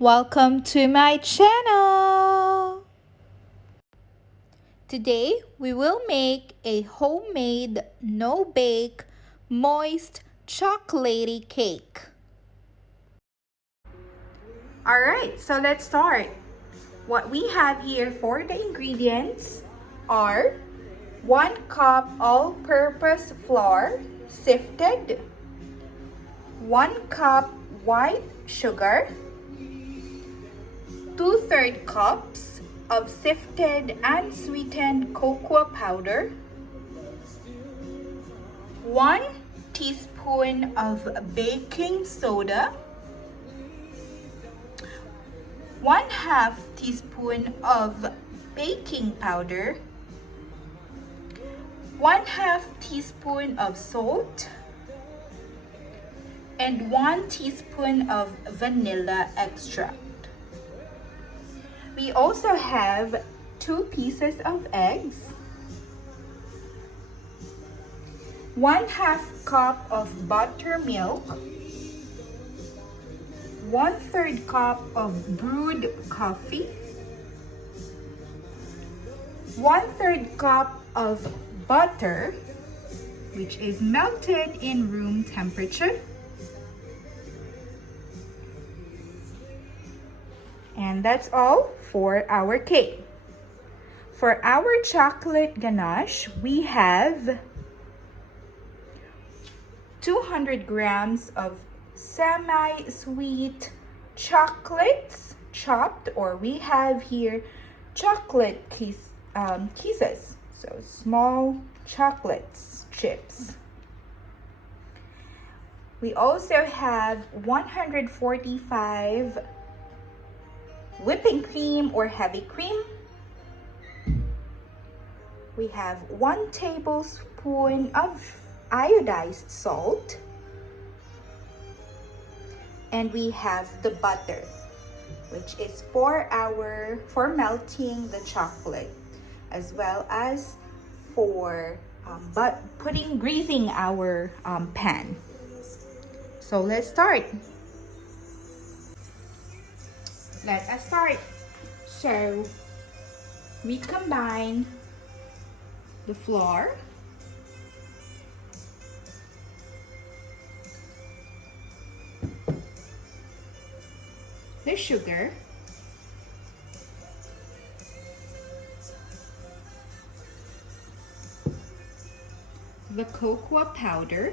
Welcome to my channel! Today we will make a homemade, no-bake, moist, chocolatey cake. Alright, so let's start. What we have here for the ingredients are 1 cup all-purpose flour, sifted, 1 cup white sugar, 2/3 cups of sifted and sweetened cocoa powder, 1 teaspoon of baking soda, 1/2 teaspoon of baking powder, 1/2 teaspoon of salt, and 1 teaspoon of vanilla extract. We also have 2 pieces of eggs, 1/2 cup of buttermilk, 1/3 cup of brewed coffee, 1/3 cup of butter, which is melted in room temperature, and that's all for our cake. For our chocolate ganache, we have 200 grams of semi-sweet chocolates chopped, or we have here chocolate kisses, so small chocolates chips. We also have 145 whipping cream or heavy cream. We have 1 tablespoon of iodized salt, and we have the butter, which is for melting the chocolate, as well as for greasing our pan. So let's start. Let us start. So we combine the flour, the sugar, the cocoa powder,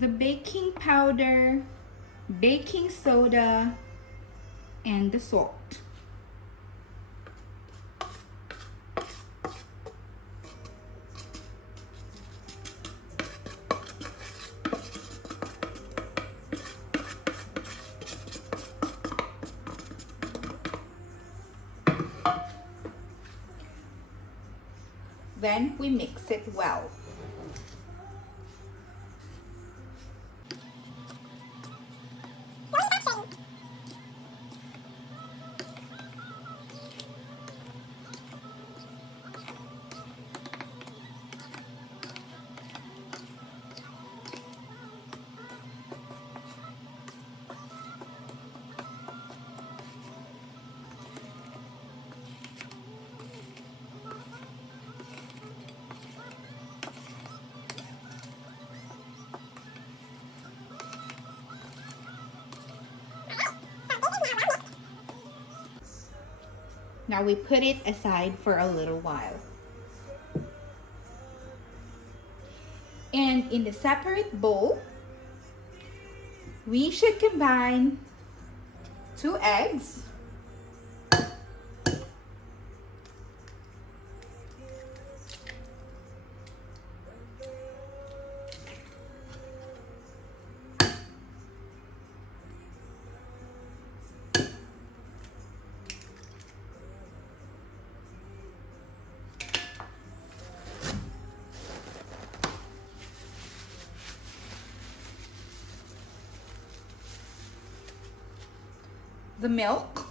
the baking powder, baking soda, and the salt. Then we mix it well. Now we put it aside for a little while. And in the separate bowl, we should combine 2 eggs, the milk.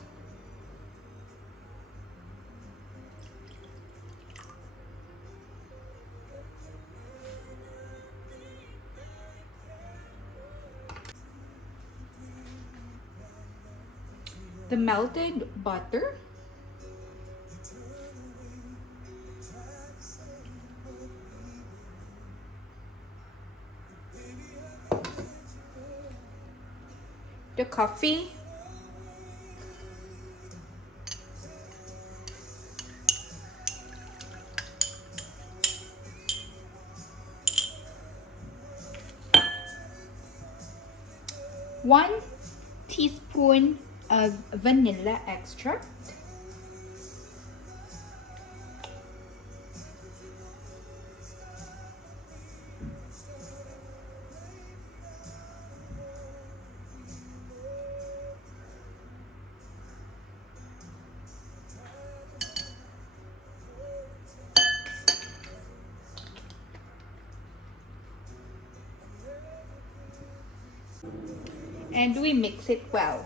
The melted butter. The coffee. One teaspoon of vanilla extract. And we mix it well.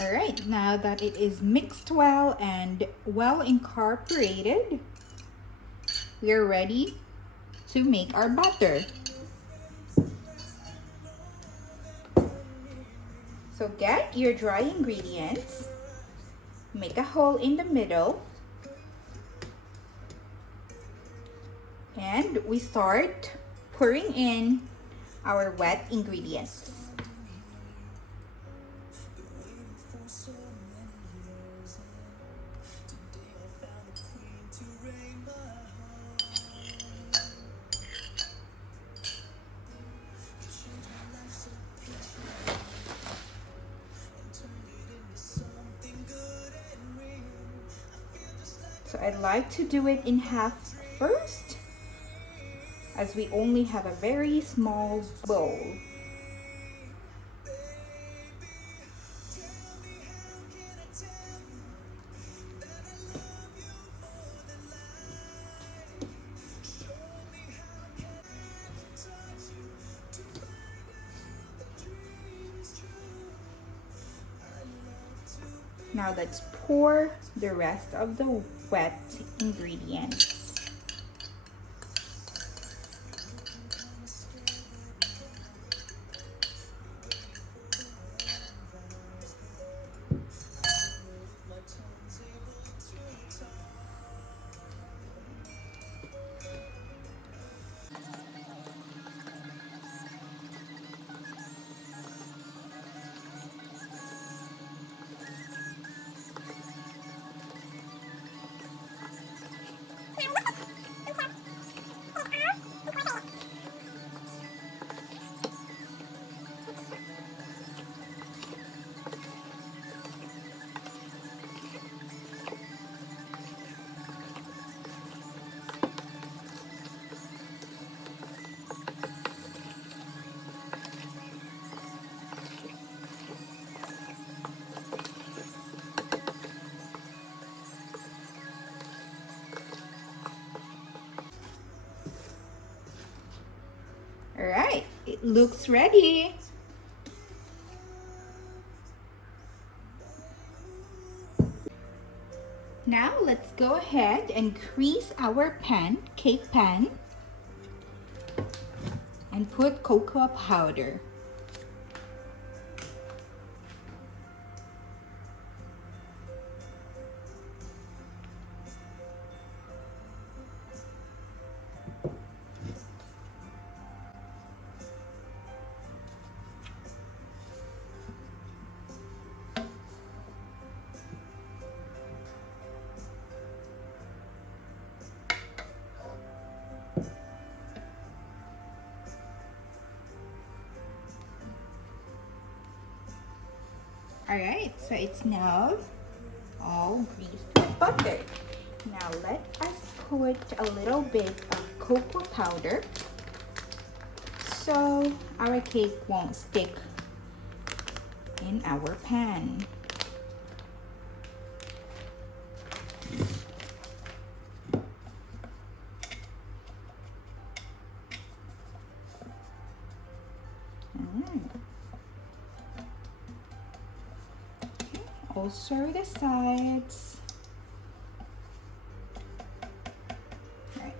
Alright, now that it is mixed well and well incorporated, we are ready to make our butter. So get your dry ingredients, make a hole in the middle, and we start pouring in our wet ingredients. So I'd like to do it in half first, as we only have a very small bowl. Now let's pour the rest of the wet ingredients. All right, it looks ready. Now let's go ahead and grease our pan, cake pan, and put cocoa powder. Alright, so it's now all greased with butter. Now let us put a little bit of cocoa powder so our cake won't stick in our pan. also the sides. Right.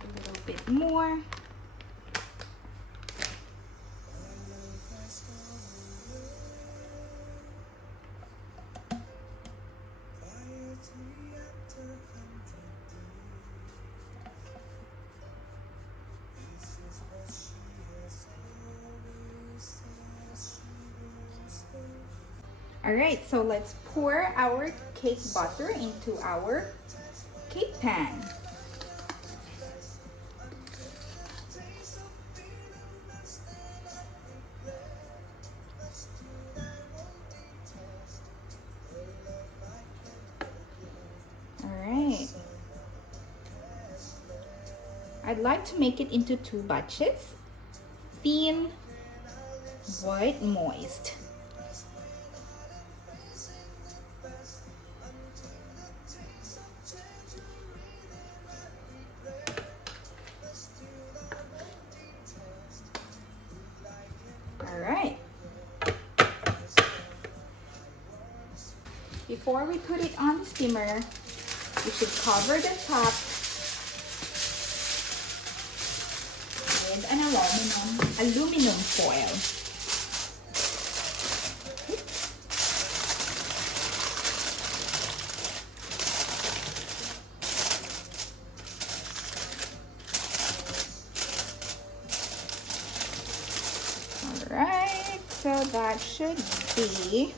A little bit more. All right, so let's pour our cake butter into our cake pan. All right. I'd like to make it into 2 batches, thin, but moist. All right. Before we put it on the steamer, we should cover the top with an aluminum foil. All right, so that should be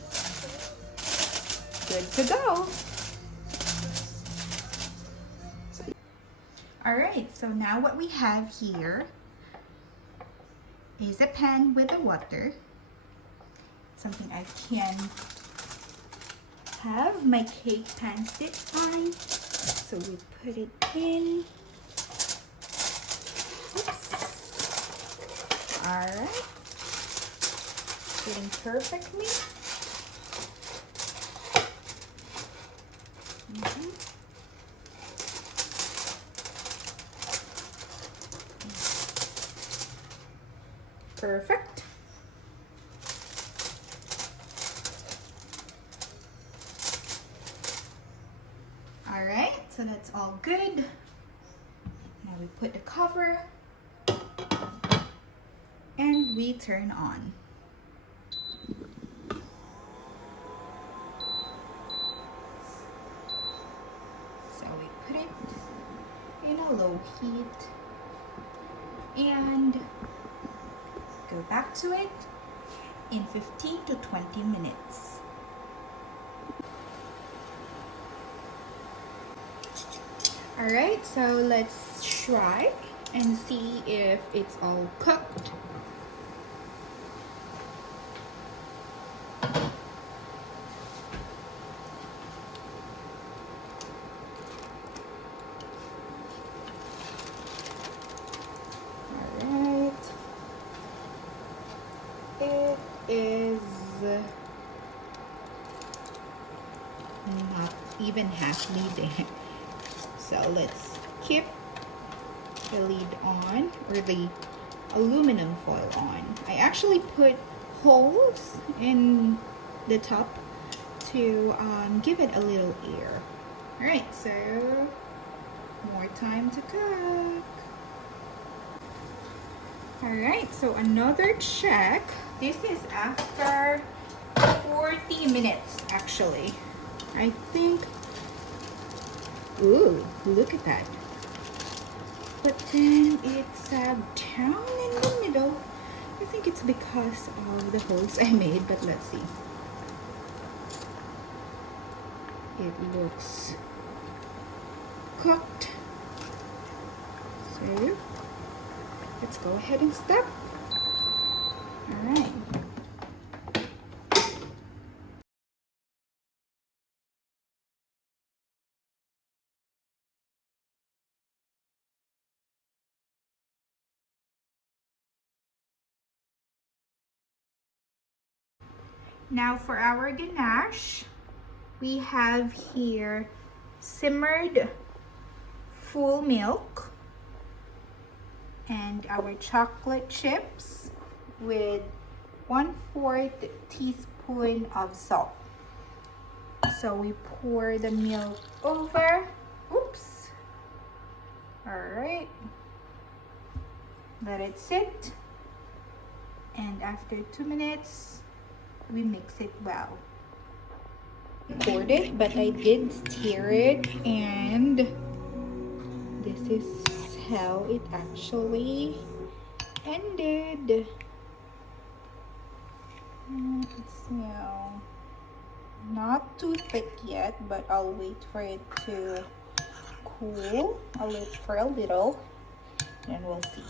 good to go. All right, so now what we have here is a pan with the water, something I can have my cake pan sit on. So we put it in. Oops. All right, fitting perfectly. Perfect. All right, so that's all good. Now we put the cover and we turn on. So we put it in a low heat and go back to it in 15 to 20 minutes. All right, so let's try and see if it's all cooked. It is not even halfly there. So let's keep the lid on, or the aluminum foil on. I actually put holes in the top to give it a little air. All right, so more time to cook. All right, so another check. This is after 40 minutes actually. I think, ooh, look at that. But then it sagged down in the middle. I think it's because of the holes I made, but let's see. It looks cooked. So let's go ahead and stop. All right. Now for our ganache, we have here simmered full milk and our chocolate chips with 1/4 teaspoon of salt. So we pour the milk over. Oops. All right. Let it sit. And after 2 minutes, we mix it well. Poured it, but I did stir it, and this is how it actually ended. It's not too thick yet, but I'll wait for it to cool for a little, and we'll see.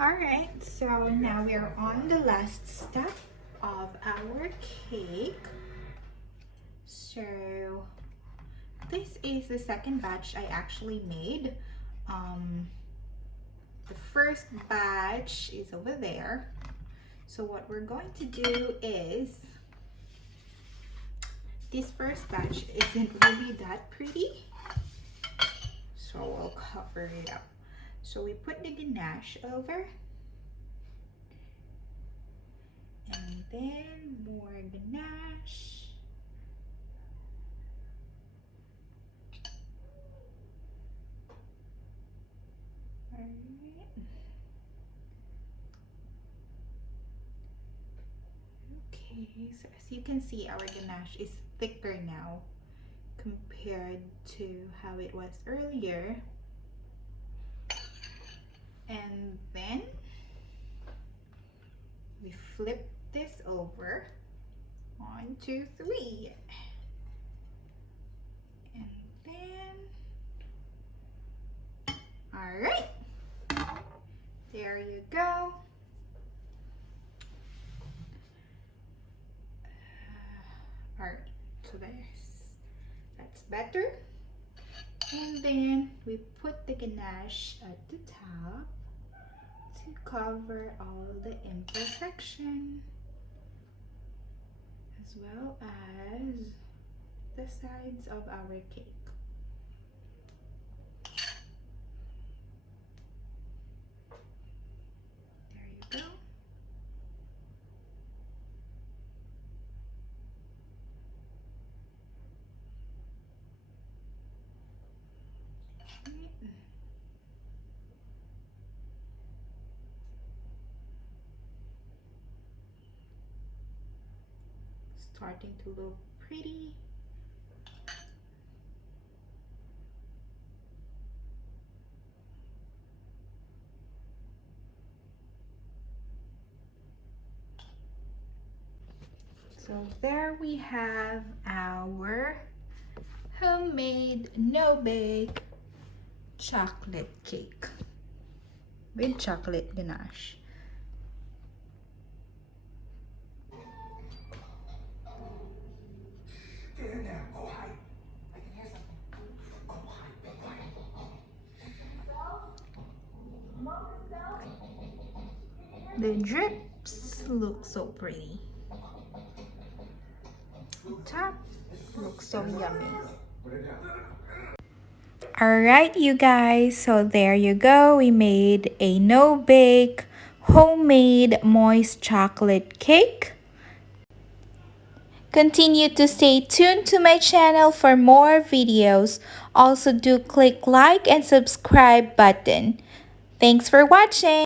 Alright, so now we are on the last step of our cake. So this is the second batch I actually made. The first batch is over there. So what we're going to do is, this first batch isn't really that pretty, so we'll cover it up. So we put the ganache over, and then more ganache. Alright. Okay, so as you can see, our ganache is thicker now compared to how it was earlier. And then we flip this over. 1, 2, 3. And then, all right, there you go. All right, so that's better. And then we put the ganache at the top to cover all the imperfection, as well as the sides of our cake. There you go. Starting to look pretty. So there we have our homemade no-bake chocolate cake with chocolate ganache. The drips look so pretty. The top looks so yummy. Alright, you guys, so there you go. We made a no-bake homemade moist chocolate cake. Continue to stay tuned to my channel for more videos. Also do click like and subscribe button. Thanks for watching.